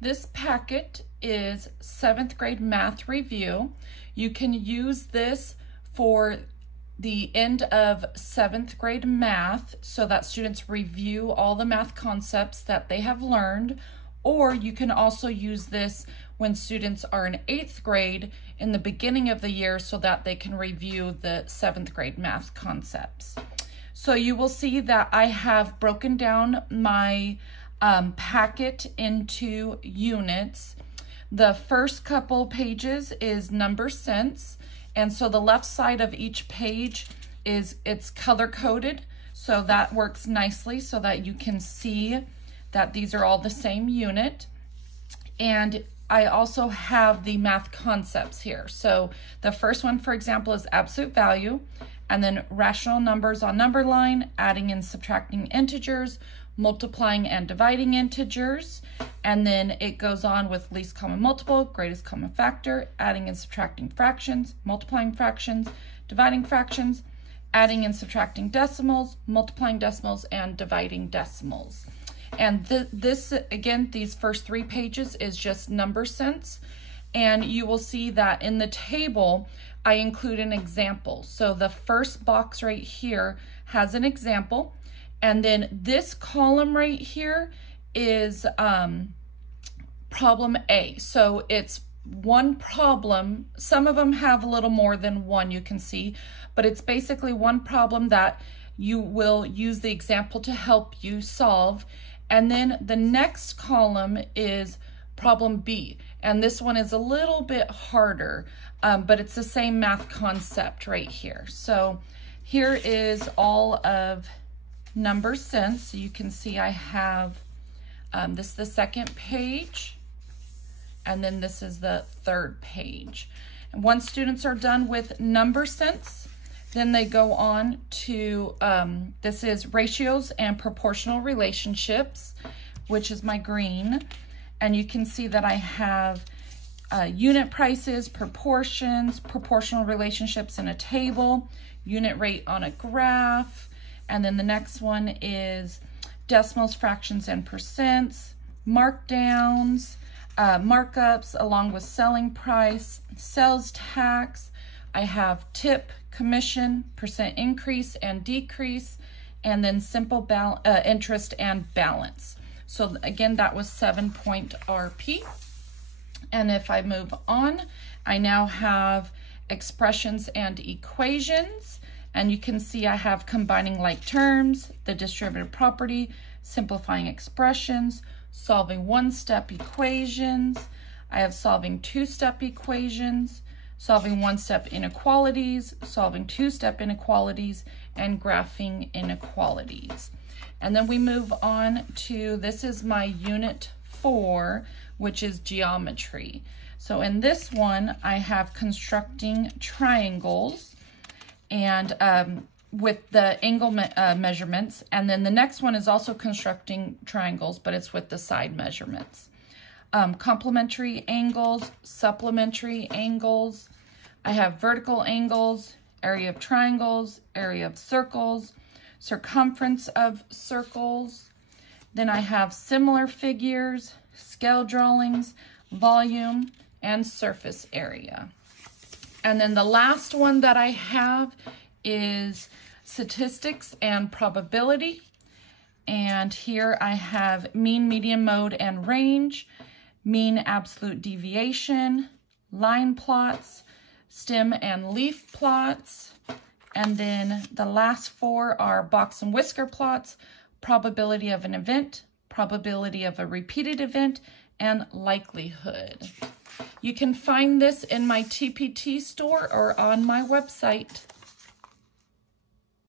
This packet is 7th grade math review. You can use this for the end of 7th grade math so that students review all the math concepts that they have learned, or you can also use this when students are in 8th grade in the beginning of the year so that they can review the 7th grade math concepts. So you will see that I have broken down my packet into units. The first couple pages is number sense, and so the left side of each page it's color coded, so that works nicely so that you can see that these are all the same unit. And I also have the math concepts here. So the first one, for example, is absolute value, and then rational numbers on number line, adding and subtracting integers, multiplying and dividing integers, and then it goes on with least common multiple, greatest common factor, adding and subtracting fractions, multiplying fractions, dividing fractions, adding and subtracting decimals, multiplying decimals, and dividing decimals. And this, again, these first 3 pages is just number sense, and you will see that in the table I include an example. So the first box right here has an example, and then this column right here is problem A. So it's one problem. Some of them have a little more than one, you can see, but it's basically one problem that you will use the example to help you solve. And then the next column is problem B, and this one is a little bit harder, but it's the same math concept right here. So here is all of number sense. So you can see I have this is the second page, and then this is the third page. And once students are done with number sense, then they go on to, this is ratios and proportional relationships, which is my green. And you can see that I have unit prices, proportions, proportional relationships in a table, unit rate on a graph, and then the next one is decimals, fractions, and percents, markdowns, markups, along with selling price, sales tax. I have tip, commission, percent increase and decrease, and then simple interest and balance. So again, that was 7-point RP. And if I move on, I now have expressions and equations. And you can see I have combining like terms, the distributive property, simplifying expressions, solving one-step equations. I have solving two-step equations, solving one-step inequalities, solving two-step inequalities, and graphing inequalities. And then we move on to, this is my unit 4, which is geometry. So in this one, I have constructing triangles, and with the angle measurements, and then the next one is also constructing triangles, but it's with the side measurements. Complementary angles, supplementary angles. I have vertical angles, area of triangles, area of circles, circumference of circles. Then I have similar figures, scale drawings, volume, and surface area. And then the last one that I have is statistics and probability. And here I have mean, median, mode, and range, mean, absolute deviation, line plots, stem and leaf plots. And then the last 4 are box and whisker plots, probability of an event, probability of a repeated event, and likelihood. You can find this in my TPT store or on my website.